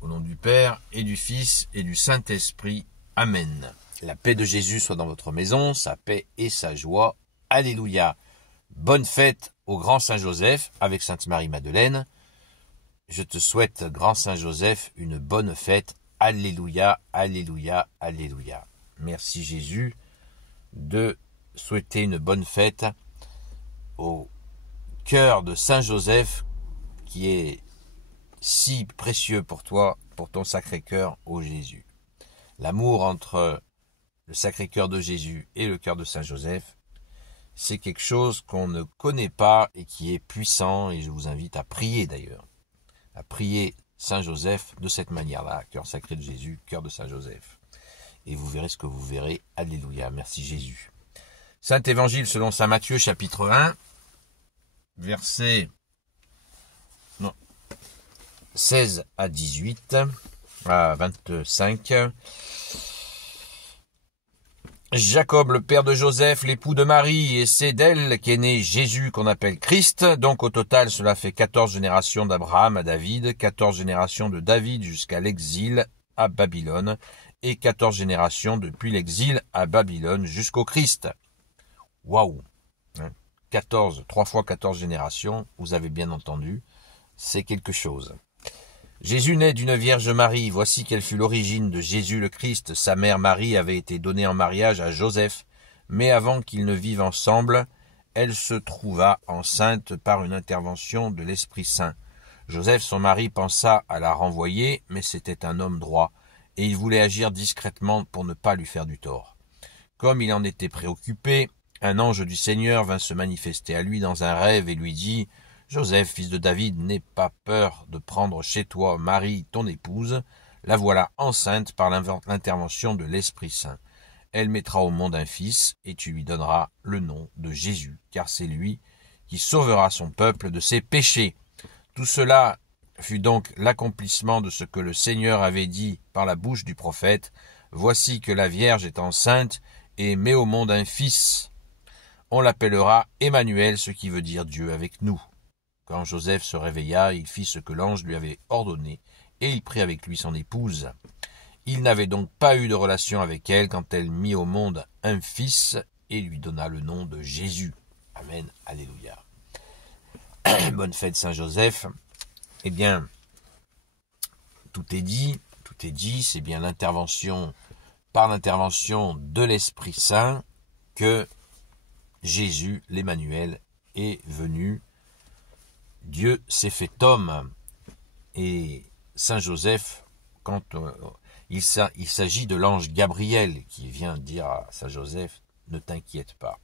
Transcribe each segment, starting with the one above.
Au nom du Père, et du Fils, et du Saint-Esprit. Amen. La paix de Jésus soit dans votre maison, sa paix et sa joie. Alléluia. Bonne fête au grand Saint Joseph avec Sainte Marie-Madeleine. Je te souhaite, grand Saint Joseph, une bonne fête. Alléluia, alléluia, alléluia. Merci Jésus de souhaiter une bonne fête au cœur de Saint Joseph qui est si précieux pour toi, pour ton Sacré-Cœur, ô Jésus. L'amour entre le Sacré-Cœur de Jésus et le cœur de Saint Joseph, c'est quelque chose qu'on ne connaît pas et qui est puissant, et je vous invite à prier d'ailleurs, à prier Saint Joseph de cette manière-là, cœur sacré de Jésus, cœur de Saint Joseph. Et vous verrez ce que vous verrez. Alléluia, merci Jésus. Saint Évangile selon Saint Matthieu, chapitre 1, versets 16 à 18, à 25. Jacob, le père de Joseph, l'époux de Marie, et c'est d'elle qu'est né Jésus qu'on appelle Christ. Donc au total, cela fait 14 générations d'Abraham à David, 14 générations de David jusqu'à l'exil à Babylone, et 14 générations depuis l'exil à Babylone jusqu'au Christ. Waouh, 14, 3 fois 14 générations, vous avez bien entendu, c'est quelque chose. Jésus naît d'une Vierge Marie, voici quelle fut l'origine de Jésus le Christ. Sa mère Marie avait été donnée en mariage à Joseph, mais avant qu'ils ne vivent ensemble, elle se trouva enceinte par une intervention de l'Esprit Saint. Joseph, son mari, pensa à la renvoyer, mais c'était un homme droit, et il voulait agir discrètement pour ne pas lui faire du tort. Comme il en était préoccupé, un ange du Seigneur vint se manifester à lui dans un rêve et lui dit « Joseph, fils de David, n'aie pas peur de prendre chez toi Marie, ton épouse. La voilà enceinte par l'intervention de l'Esprit Saint. Elle mettra au monde un fils, et tu lui donneras le nom de Jésus, car c'est lui qui sauvera son peuple de ses péchés. » Tout cela fut donc l'accomplissement de ce que le Seigneur avait dit par la bouche du prophète. « Voici que la Vierge est enceinte et met au monde un fils. On l'appellera Emmanuel, ce qui veut dire Dieu avec nous. » Quand Joseph se réveilla, il fit ce que l'ange lui avait ordonné, et il prit avec lui son épouse. Il n'avait donc pas eu de relation avec elle quand elle mit au monde un fils et lui donna le nom de Jésus. Amen, alléluia. Bonne fête Saint-Joseph. Eh bien, tout est dit, c'est bien par l'intervention de l'Esprit Saint que Jésus, l'Emmanuel, est venu. Dieu s'est fait homme, et Saint Joseph, quand il s'agit de l'ange Gabriel qui vient dire à Saint Joseph, ne t'inquiète pas.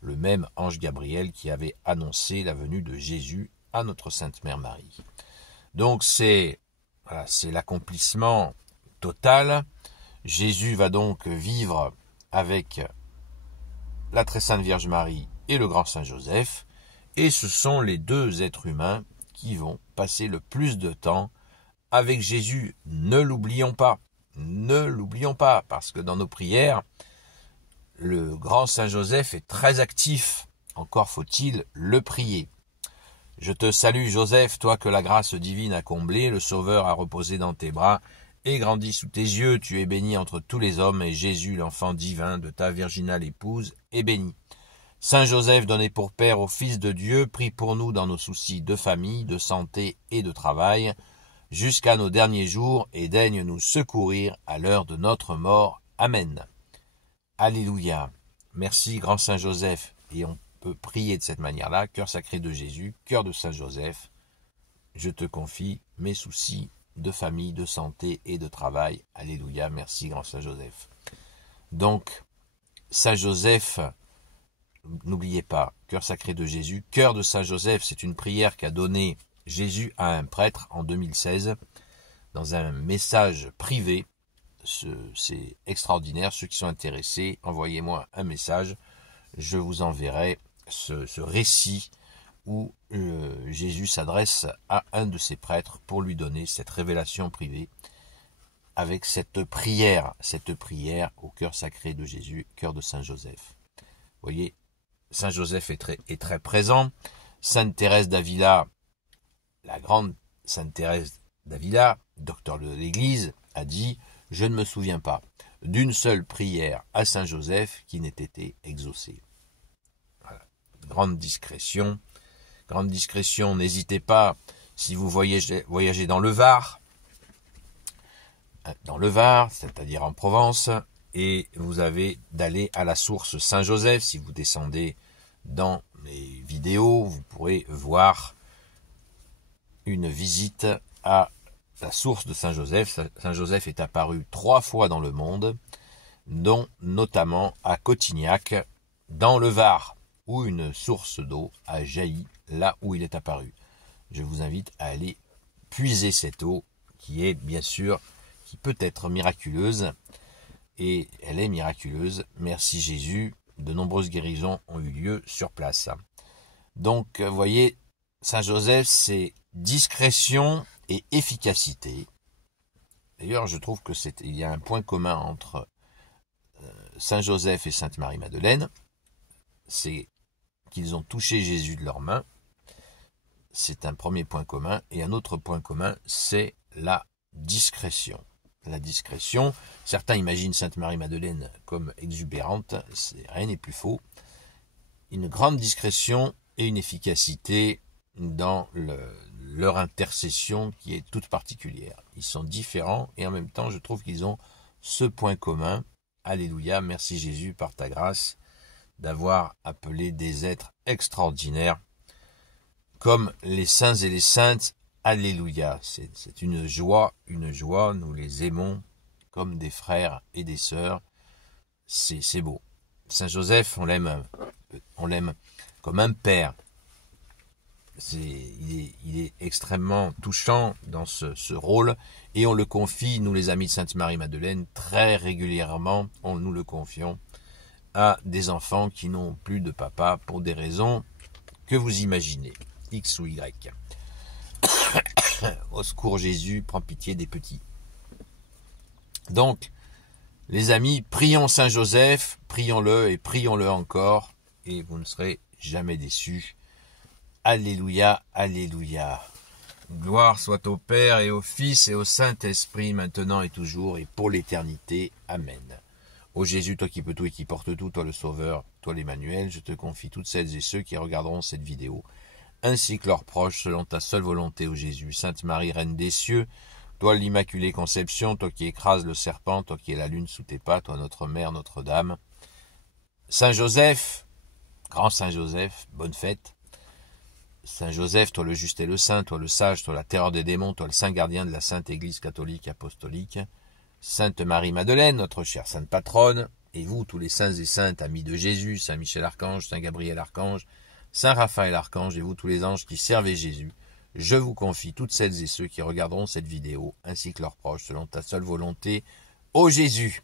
Le même ange Gabriel qui avait annoncé la venue de Jésus à notre Sainte Mère Marie. Donc c'est l'accomplissement total. Jésus va donc vivre avec la très sainte Vierge Marie et le grand Saint Joseph. Et ce sont les deux êtres humains qui vont passer le plus de temps avec Jésus. Ne l'oublions pas, parce que dans nos prières, le grand Saint Joseph est très actif. Encore faut-il le prier. Je te salue Joseph, toi que la grâce divine a comblé, le Sauveur a reposé dans tes bras et grandi sous tes yeux. Tu es béni entre tous les hommes, et Jésus, l'enfant divin de ta virginale épouse, est béni. Saint Joseph, donné pour Père au Fils de Dieu, prie pour nous dans nos soucis de famille, de santé et de travail, jusqu'à nos derniers jours, et daigne nous secourir à l'heure de notre mort. Amen. Alléluia. Merci, grand Saint Joseph. Et on peut prier de cette manière-là, cœur sacré de Jésus, cœur de Saint Joseph. Je te confie mes soucis de famille, de santé et de travail. Alléluia. Merci, grand Saint Joseph. Donc, Saint Joseph, n'oubliez pas, cœur sacré de Jésus, cœur de Saint Joseph, c'est une prière qu'a donnée Jésus à un prêtre en 2016 dans un message privé. C'est extraordinaire. Ceux qui sont intéressés, envoyez-moi un message. Je vous enverrai ce récit où Jésus s'adresse à un de ses prêtres pour lui donner cette révélation privée avec cette prière au cœur sacré de Jésus, cœur de Saint Joseph. Vous voyez, Saint Joseph est très présent. Sainte Thérèse d'Avila, la grande Sainte Thérèse d'Avila, docteur de l'Église, a dit « Je ne me souviens pas d'une seule prière à Saint Joseph qui n'ait été exaucée. » Voilà. Grande discrétion, n'hésitez pas, si vous voyagez dans le Var, c'est-à-dire en Provence, et vous avez d'aller à la source Saint-Joseph. Si vous descendez dans les vidéos, vous pourrez voir une visite à la source de Saint-Joseph. Saint-Joseph est apparu 3 fois dans le monde, dont notamment à Cotignac, dans le Var, où une source d'eau a jailli là où il est apparu. Je vous invite à aller puiser cette eau, qui est bien sûr, qui peut être miraculeuse, et elle est miraculeuse. Merci Jésus, de nombreuses guérisons ont eu lieu sur place. Donc, vous voyez, Saint Joseph, c'est discrétion et efficacité. D'ailleurs, je trouve il y a un point commun entre Saint Joseph et Sainte Marie-Madeleine, c'est qu'ils ont touché Jésus de leurs mains. C'est un premier point commun. Et un autre point commun, c'est la discrétion. La discrétion, certains imaginent Sainte Marie-Madeleine comme exubérante, rien n'est plus faux. Une grande discrétion et une efficacité dans leur intercession qui est toute particulière. Ils sont différents et en même temps, je trouve qu'ils ont ce point commun. Alléluia, merci Jésus par ta grâce d'avoir appelé des êtres extraordinaires comme les saints et les saintes. Alléluia, c'est une joie, nous les aimons comme des frères et des sœurs, c'est beau. Saint Joseph, on l'aime comme un père. Il est extrêmement touchant dans ce rôle, et on le confie, nous les amis de Sainte Marie-Madeleine, très régulièrement, nous le confions à des enfants qui n'ont plus de papa pour des raisons que vous imaginez, X ou Y. Au secours Jésus, prends pitié des petits. Donc, les amis, prions Saint Joseph, prions-le et prions-le encore, et vous ne serez jamais déçus. Alléluia, alléluia. Gloire soit au Père et au Fils et au Saint-Esprit, maintenant et toujours et pour l'éternité. Amen. Ô Jésus, toi qui peux tout et qui porte tout, toi le Sauveur, toi l'Emmanuel, je te confie toutes celles et ceux qui regarderont cette vidéo, ainsi que leurs proches, selon ta seule volonté, ô Jésus. Sainte Marie, Reine des cieux, toi l'Immaculée Conception, toi qui écrases le serpent, toi qui es la lune sous tes pas, toi notre Mère, Notre-Dame. Saint Joseph, grand Saint Joseph, bonne fête. Saint Joseph, toi le juste et le saint, toi le sage, toi la terreur des démons, toi le saint gardien de la Sainte Église catholique apostolique. Sainte Marie-Madeleine, notre chère sainte patronne, et vous, tous les saints et saintes, amis de Jésus, Saint Michel Archange, Saint Gabriel Archange, Saint Raphaël Archange, et vous, tous les anges qui servez Jésus, je vous confie toutes celles et ceux qui regarderont cette vidéo, ainsi que leurs proches, selon ta seule volonté, ô Jésus.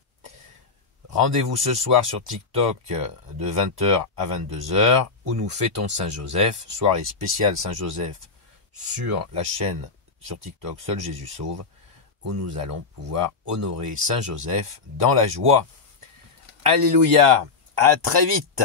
Rendez-vous ce soir sur TikTok de 20h à 22h, où nous fêtons Saint Joseph, soirée spéciale Saint Joseph sur la chaîne sur TikTok Seul Jésus Sauve, où nous allons pouvoir honorer Saint Joseph dans la joie. Alléluia, à très vite.